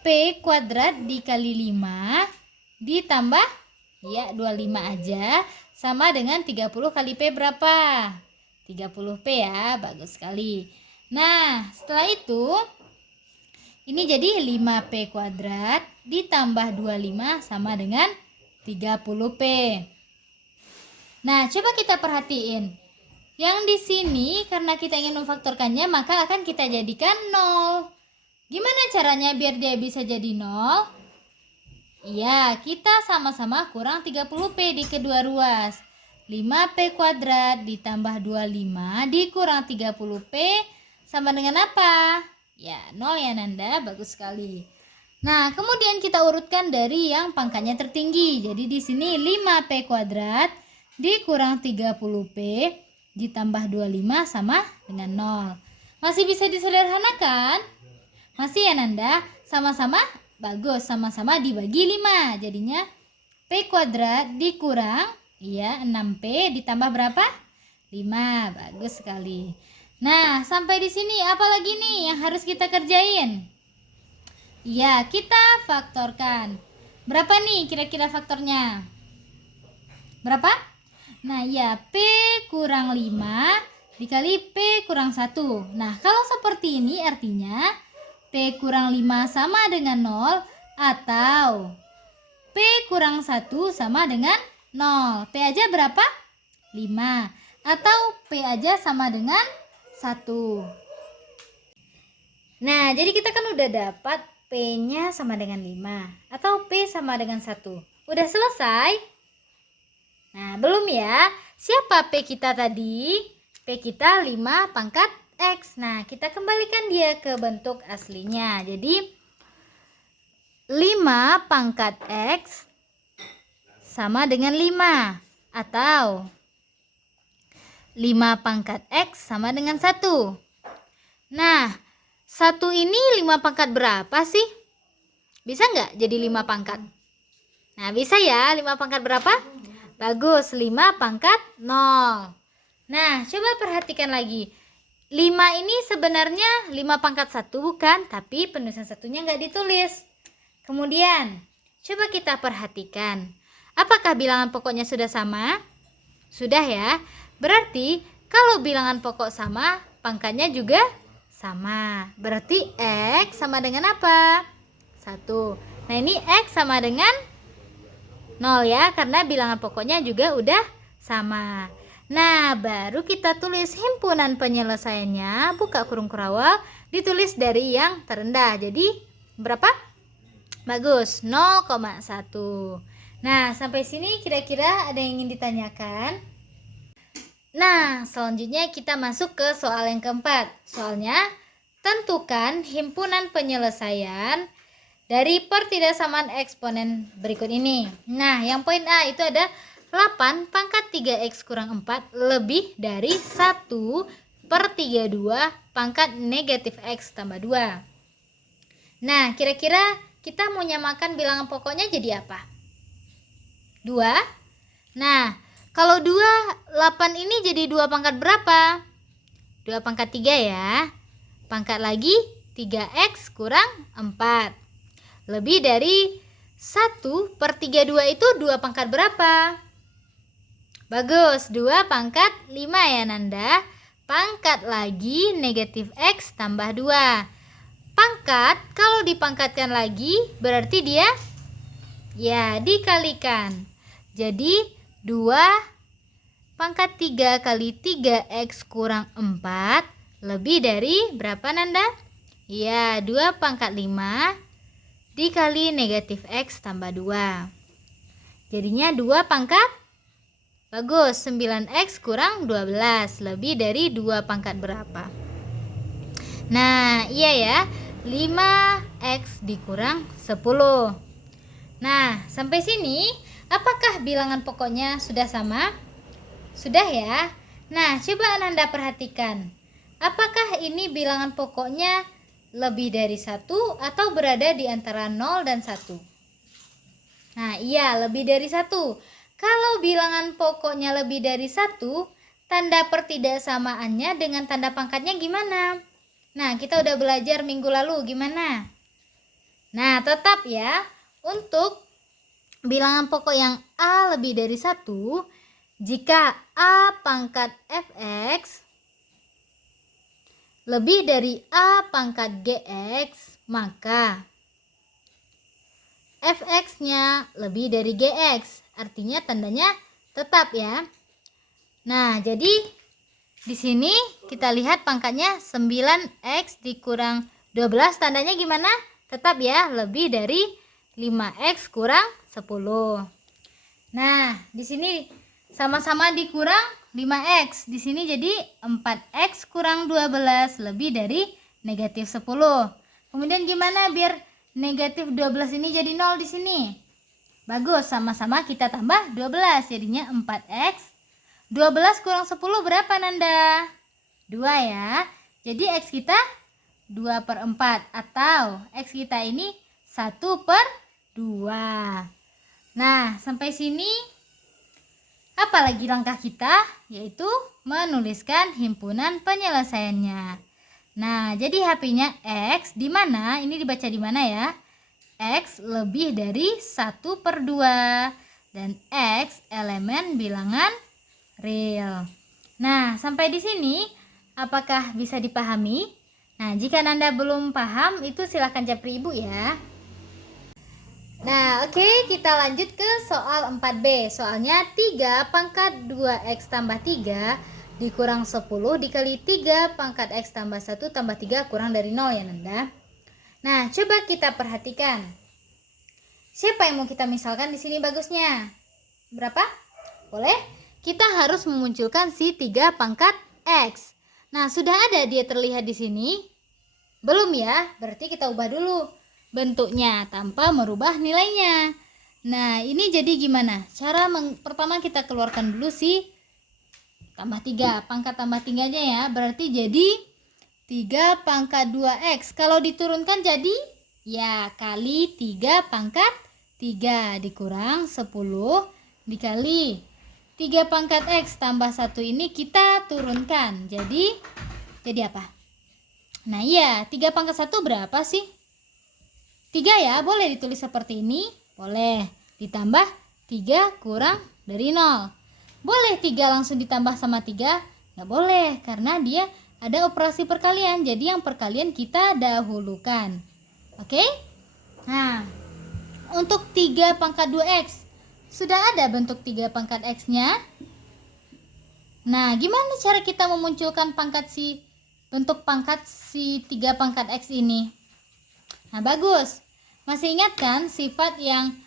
P kuadrat dikali 5 ditambah ya 25 aja sama dengan 30 kali P berapa? 30 P ya, bagus sekali. Nah, setelah itu ini jadi 5P kuadrat ditambah 25 sama dengan 30P. Nah, coba kita perhatiin. Yang di sini karena kita ingin memfaktorkannya, maka akan kita jadikan 0. Gimana caranya biar dia bisa jadi 0? Iya, kita sama-sama kurang 30P di kedua ruas. 5P kuadrat ditambah 25 dikurang 30P sama dengan apa? Ya, 0 ya Nanda, bagus sekali. Nah, kemudian kita urutkan dari yang pangkatnya tertinggi. Jadi di sini 5P kuadrat dikurang 30P ditambah 25 sama dengan 0. Masih bisa disederhanakan? Masih ya Nanda? Sama-sama bagus, sama-sama dibagi 5. Jadinya P kuadrat dikurang 6P ditambah berapa? 5. Bagus sekali. Nah, sampai di sini apa lagi nih yang harus kita kerjain? Ya, kita faktorkan. Berapa nih kira-kira faktornya? Berapa? Nah, ya, P kurang 5 dikali P kurang 1. Nah, kalau seperti ini artinya P kurang 5 sama dengan 0 atau P kurang 1 sama dengan 0. P aja berapa? 5. Atau P aja sama dengan 1. Nah, jadi kita kan udah dapat P-nya sama dengan 5 atau P sama dengan 1. Udah selesai? Nah, belum ya. Siapa P kita tadi? P kita 5 pangkat X. Nah, kita kembalikan dia ke bentuk aslinya. Jadi 5 pangkat X sama dengan 5 atau 5 pangkat X sama dengan 1. Nah, 1 ini 5 pangkat berapa sih? Bisa nggak jadi 5 pangkat? Nah, bisa ya. 5 pangkat berapa? Bagus, 5 pangkat 0. Nah, coba perhatikan lagi. 5 ini sebenarnya 5 pangkat 1 bukan? Tapi penulisan satunya nggak ditulis. Kemudian, coba kita perhatikan. Apakah bilangan pokoknya sudah sama? Sudah ya. Berarti kalau bilangan pokok sama, pangkatnya juga sama. Berarti X sama dengan apa? 1. Nah, ini X sama dengan 0 ya, karena bilangan pokoknya juga udah sama. Nah, baru kita tulis himpunan penyelesaiannya, buka kurung kurawal, ditulis dari yang terendah. Jadi, berapa? Bagus, 0,1. Nah, sampai sini kira-kira ada yang ingin ditanyakan? Nah, selanjutnya kita masuk ke soal yang keempat. Soalnya, tentukan himpunan penyelesaian dari pertidaksamaan eksponen berikut ini. Nah, yang poin A itu ada 8 pangkat 3x kurang 4 lebih dari 1/32 pangkat negatif x tambah 2. Nah, kira-kira kita mau nyamakan bilangan pokoknya jadi apa? 2. Nah, kalau 8 ini jadi 2 pangkat berapa? 2 pangkat 3 ya. Pangkat lagi 3x kurang 4. Lebih dari 1/32 itu 2 pangkat berapa? Bagus, 2 pangkat 5 ya Nanda. Pangkat lagi negatif x tambah 2. Pangkat kalau dipangkatkan lagi berarti dia ya dikalikan. Jadi 2 pangkat 3 kali 3x kurang 4 lebih dari berapa Nanda? Ya, 2 pangkat 5 dikali negatif x tambah 2. Jadinya 2 pangkat bagus, 9x kurang 12 lebih dari 2 pangkat berapa? Nah, iya ya, 5x dikurang 10. Nah, sampai sini apakah bilangan pokoknya sudah sama? Sudah ya. Nah, coba Ananda perhatikan. Apakah ini bilangan pokoknya lebih dari 1 atau berada di antara 0 dan 1? Nah, iya, lebih dari 1. Kalau bilangan pokoknya lebih dari 1, tanda pertidaksamaannya dengan tanda pangkatnya gimana? Nah, kita udah belajar minggu lalu gimana? Nah, tetap ya, untuk bilangan pokok yang A lebih dari 1, jika A pangkat fx lebih dari A pangkat gx, maka fx-nya lebih dari gx. Artinya tandanya tetap ya. Nah, jadi di sini kita lihat pangkatnya 9x dikurang 12, tandanya gimana? Tetap ya, lebih dari 5x kurang 10. Nah, di sini sama-sama dikurang 5x. Di sini jadi 4x kurang 12 lebih dari negatif 10. Kemudian gimana biar negatif 12 ini jadi 0 di sini? Bagus, sama-sama kita tambah 12, jadinya 4x. 12 kurang 10 berapa Nanda? 2 ya. Jadi x kita 2/4 atau x kita ini 1/2. Nah, sampai sini apa lagi langkah kita? Yaitu menuliskan himpunan penyelesaiannya. Nah, jadi HP-nya x di mana? Ini dibaca di mana ya? X lebih dari 1/2 dan X elemen bilangan real. Nah, sampai di sini apakah bisa dipahami? Nah, jika Nanda belum paham, itu silahkan japri ibu ya. Nah, oke, kita lanjut ke soal 4B. Soalnya 3 pangkat 2x tambah 3 dikurang 10 dikali 3 pangkat x tambah 1 tambah 3 kurang dari 0 ya Nanda. Nah, coba kita perhatikan. Siapa yang mau kita misalkan di sini bagusnya? Berapa? Boleh? Kita harus memunculkan si 3 pangkat x. Nah, sudah ada dia terlihat di sini? Belum ya? Berarti kita ubah dulu bentuknya tanpa merubah nilainya. Nah, ini jadi gimana? Pertama kita keluarkan dulu si tambah 3, pangkat tambah 3-nya ya. Berarti jadi 3 pangkat 2x. Kalau diturunkan jadi ya kali 3 pangkat 3 dikurang 10 dikali 3 pangkat x tambah 1 ini kita turunkan. Jadi apa? Nah iya, 3 pangkat 1 berapa sih? 3 ya, boleh ditulis seperti ini? Boleh. Ditambah 3 kurang dari 0. Boleh 3 langsung ditambah sama 3? Nggak boleh, karena dia ada operasi perkalian. Jadi yang perkalian kita dahulukan. Oke? Nah, untuk 3 pangkat 2x, sudah ada bentuk 3 pangkat x-nya? Nah, gimana cara kita memunculkan bentuk pangkat si 3 pangkat x ini? Nah, bagus. Masih ingat kan sifat yang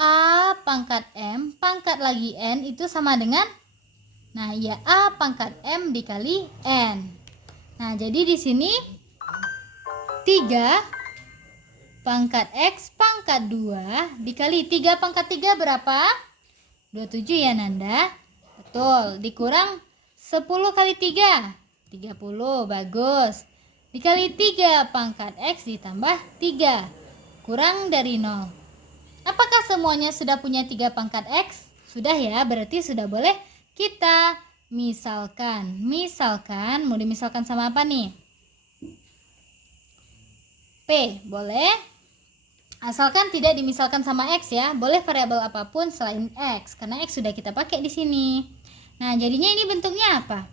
A pangkat M pangkat lagi N itu sama dengan? Nah, ya A pangkat M dikali N. Nah, jadi di sini 3 pangkat X pangkat 2 dikali 3 pangkat 3 berapa? 27 ya Nanda. Betul, dikurang 10 kali 3 30, bagus. Dikali 3 pangkat X ditambah 3 kurang dari 0. Apakah semuanya sudah punya 3 pangkat X? Sudah ya, berarti sudah boleh kita misalkan. Mau dimisalkan sama apa nih? P, boleh. Asalkan tidak dimisalkan sama X ya. Boleh variabel apapun selain X, karena X sudah kita pakai di sini. Nah, jadinya ini bentuknya apa?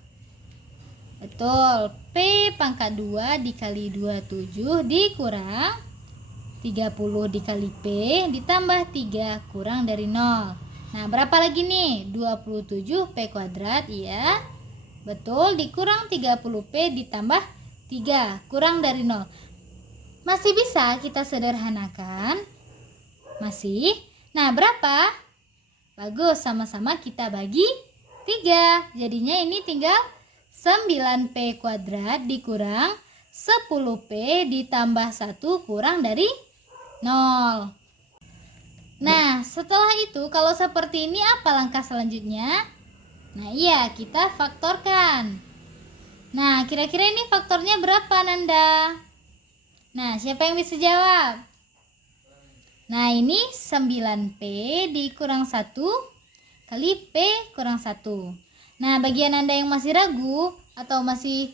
Betul, P pangkat 2 dikali 27 dikurang 30 dikali P ditambah 3 kurang dari 0. Nah, berapa lagi nih? 27 P kuadrat, iya. Betul, dikurang 30 P ditambah 3 kurang dari 0. Masih bisa kita sederhanakan? Masih? Nah, berapa? Bagus, sama-sama kita bagi 3. Jadinya ini tinggal 9P kuadrat dikurang 10P ditambah 1 kurang dari 0. Nah, setelah itu kalau seperti ini apa langkah selanjutnya? Nah iya, kita faktorkan. Nah, kira-kira ini faktornya berapa Nanda? Nah, siapa yang bisa jawab? Nah, ini 9P dikurang 1 kali P kurang 1. Nah, bagi Anda yang masih ragu atau masih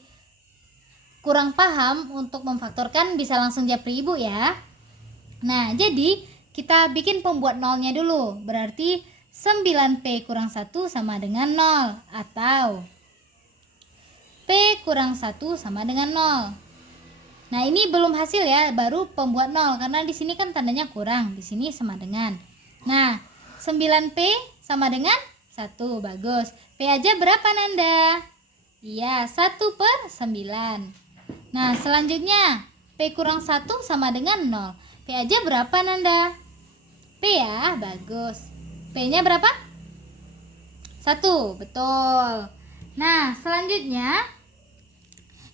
kurang paham untuk memfaktorkan, bisa langsung japri ibu ya. Nah, jadi kita bikin pembuat nolnya dulu. Berarti 9P kurang 1 sama dengan 0. Atau P kurang 1 sama dengan 0. Nah, ini belum hasil ya, baru pembuat 0. Karena di sini kan tandanya kurang, di sini sama dengan. Nah, 9P sama dengan 1, bagus. P aja berapa Nanda? Iya, 1/9. Nah, selanjutnya P kurang 1 sama dengan 0. P aja berapa Nanda? P ya, bagus. P nya berapa? 1, betul. Nah, selanjutnya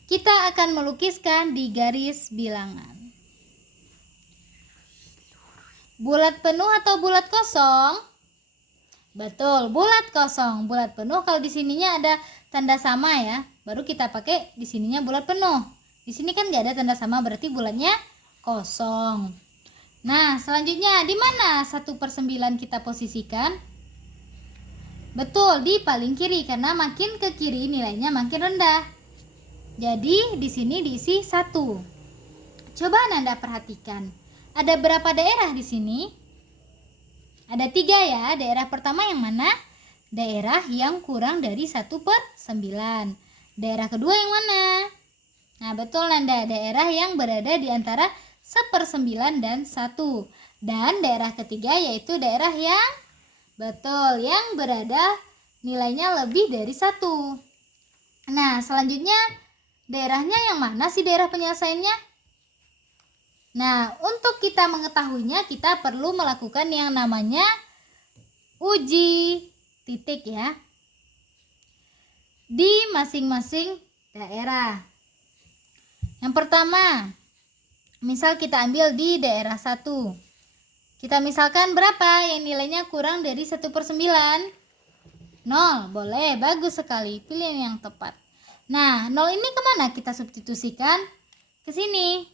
kita akan melukiskan di garis bilangan. Bulat penuh atau bulat kosong? Betul, bulat kosong. Bulat penuh kalau di sininya ada tanda sama ya, baru kita pakai di sininya bulat penuh. Di sini kan nggak ada tanda sama, berarti bulatnya kosong. Nah, selanjutnya di mana 1/9 kita posisikan? Betul, di paling kiri, karena makin ke kiri nilainya makin rendah. Jadi di sini diisi 1. Coba Nanda perhatikan, ada berapa daerah di sini? Ada 3 ya. Daerah pertama yang mana? Daerah yang kurang dari 1/9. Daerah kedua yang mana? Nah, betul Nanda, daerah yang berada di antara 1/9 dan 1. Dan daerah ketiga yaitu daerah yang betul, yang berada nilainya lebih dari 1. Nah, selanjutnya daerahnya yang mana sih daerah penyelesaiannya? Nah, untuk kita mengetahuinya kita perlu melakukan yang namanya uji titik ya, di masing-masing daerah. Yang pertama, misal kita ambil di daerah 1. Kita misalkan berapa yang nilainya kurang dari 1/9? 0, boleh, bagus sekali, pilih yang tepat. Nah, 0 ini kemana kita substitusikan? Ke sini.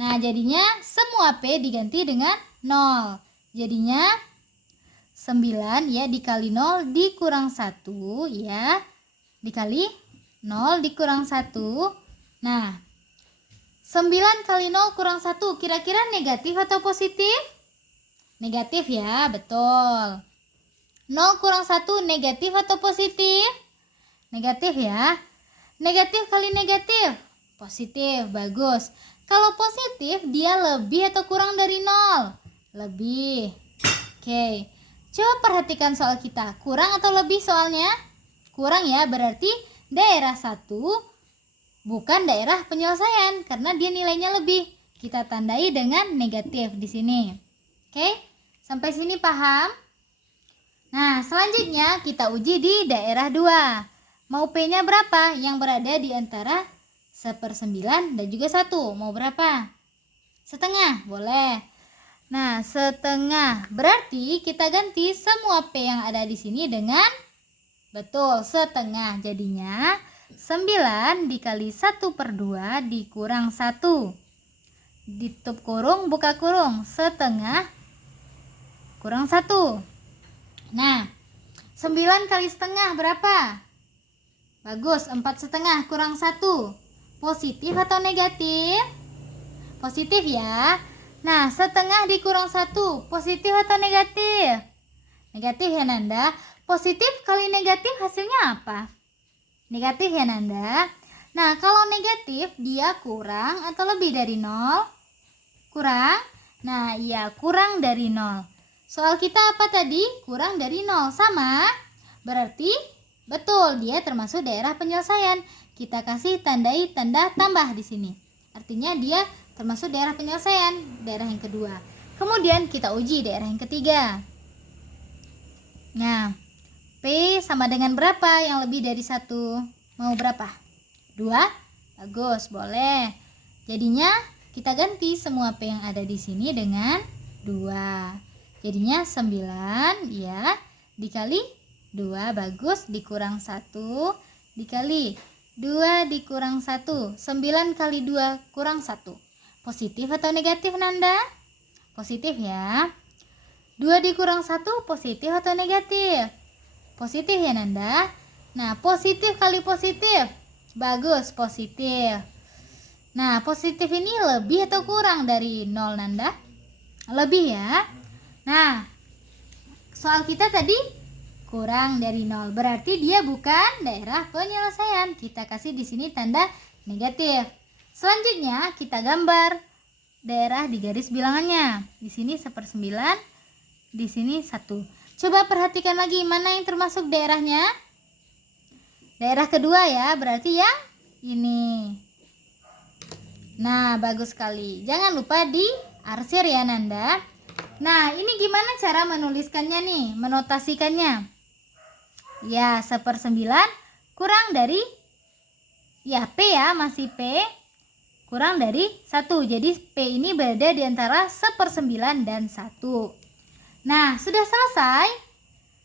Nah, jadinya semua P diganti dengan 0. Jadinya 9 ya dikali 0 dikurang 1 ya. Dikali 0 dikurang 1. Nah, 9 kali 0 kurang 1 kira-kira negatif atau positif? Negatif ya, betul. 0 kurang 1 negatif atau positif? Negatif ya. Negatif kali negatif? Positif, bagus. Kalau positif dia lebih atau kurang dari 0? Lebih. Oke. Coba perhatikan soal kita. Kurang atau lebih soalnya? Kurang ya, berarti daerah 1 bukan daerah penyelesaian karena dia nilainya lebih. Kita tandai dengan negatif di sini. Oke? Sampai sini paham? Nah, selanjutnya kita uji di daerah 2. Mau P-nya berapa? Yang berada di antara 1/9 dan juga 1. Mau berapa? Setengah, boleh. Nah, setengah. Berarti kita ganti semua P yang ada di sini dengan betul, setengah. Jadinya 9 dikali 1/2 dikurang 1. Ditutup kurung, buka kurung. Setengah kurang 1. Nah, 9 kali setengah berapa? Bagus, 4/2 kurang 1. Positif atau negatif? Positif ya. Nah, setengah dikurang 1, positif atau negatif? Negatif ya Nanda. Positif kali negatif hasilnya apa? Negatif ya Nanda. Nah, kalau negatif dia kurang atau lebih dari 0? Kurang? Nah, iya, kurang dari 0. Soal kita apa tadi? Kurang dari 0. Sama? Berarti betul, dia termasuk daerah penyelesaian. Kita kasih tandai tanda tambah di sini. Artinya dia termasuk daerah penyelesaian, daerah yang kedua. Kemudian kita uji daerah yang ketiga. Nah, P sama dengan berapa yang lebih dari 1? Mau berapa? 2? Bagus, boleh. Jadinya kita ganti semua P yang ada di sini dengan 2. Jadinya 9 ya dikali 2, bagus, dikurang 1 dikali 2 dikurang 1. 9 kali 2 kurang 1. Positif atau negatif Nanda? Positif ya. 2 dikurang 1 positif atau negatif? Positif ya Nanda. Nah, positif kali positif. Bagus, positif. Nah, positif ini lebih atau kurang dari 0 Nanda? Lebih ya. Nah, soal kita tadi kurang dari 0. Berarti dia bukan daerah penyelesaian. Kita kasih di sini tanda negatif. Selanjutnya kita gambar daerah di garis bilangannya. Di sini 1/9, di sini 1. Coba perhatikan lagi mana yang termasuk daerahnya. Daerah kedua ya, berarti yang ini. Nah, bagus sekali. Jangan lupa diarsir ya Nanda. Nah, ini gimana cara menuliskannya nih, menotasikannya? Ya, 1/9 kurang dari, ya P ya, masih P, kurang dari 1. Jadi P ini berada di antara 1/9 dan 1. Nah, sudah selesai?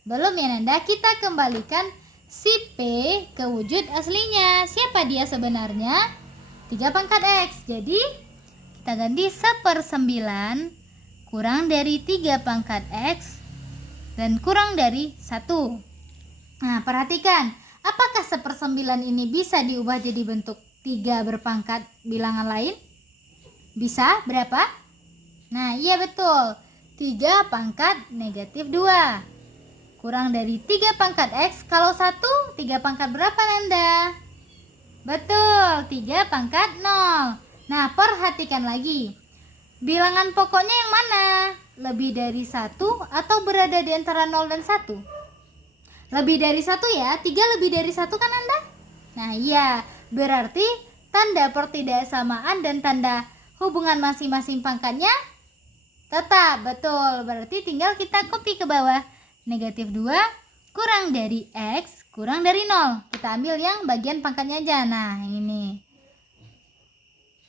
Belum ya Nanda? Kita kembalikan si P ke wujud aslinya. Siapa dia sebenarnya? 3 pangkat X. Jadi kita ganti 1/9 kurang dari 3 pangkat X dan kurang dari 1. Nah, perhatikan, apakah 1/9 ini bisa diubah jadi bentuk 3 berpangkat bilangan lain? Bisa, berapa? Nah, iya betul, 3 pangkat negatif 2 kurang dari 3 pangkat X. Kalau 1, 3 pangkat berapa Nanda? Betul, 3 pangkat 0. Nah, perhatikan lagi. Bilangan pokoknya yang mana? Lebih dari 1 atau berada di antara 0 dan 1? Lebih dari 1 ya, 3 lebih dari 1 kan Anda? Nah iya, berarti tanda pertidaksamaan dan tanda hubungan masing-masing pangkatnya tetap, betul. Berarti tinggal kita copy ke bawah. Negatif 2 kurang dari X kurang dari 0. Kita ambil yang bagian pangkatnya aja. Nah ini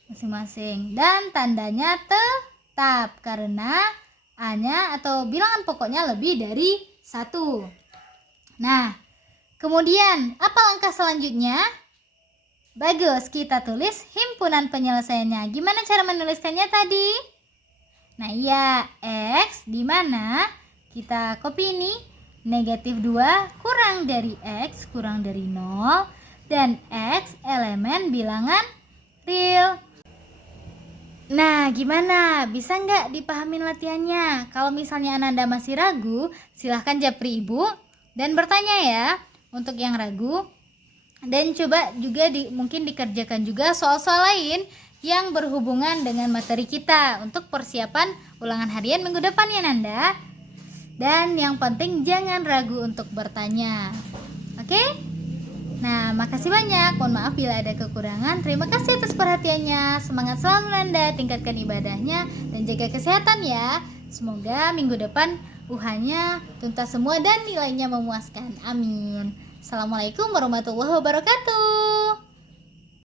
masing-masing. Dan tandanya tetap karena A-nya atau bilangan pokoknya lebih dari 1. Nah, kemudian apa langkah selanjutnya? Bagus, kita tulis himpunan penyelesaiannya. Gimana cara menuliskannya tadi? Nah iya, X di mana? Kita copy ini. Negatif 2 kurang dari X kurang dari 0. Dan X elemen bilangan real. Nah gimana? Bisa nggak dipahamin latihannya? Kalau misalnya Ananda masih ragu, silahkan japri ibu dan bertanya ya untuk yang ragu. Dan coba juga mungkin dikerjakan juga soal-soal lain yang berhubungan dengan materi kita untuk persiapan ulangan harian minggu depan ya Nanda. Dan yang penting jangan ragu untuk bertanya. Oke? Nah, makasih banyak. Mohon maaf bila ada kekurangan. Terima kasih atas perhatiannya. Semangat selalu Nanda, tingkatkan ibadahnya dan jaga kesehatan ya. Semoga minggu depan UH-nya tuntas semua dan nilainya memuaskan. Amin. Assalamualaikum warahmatullahi wabarakatuh.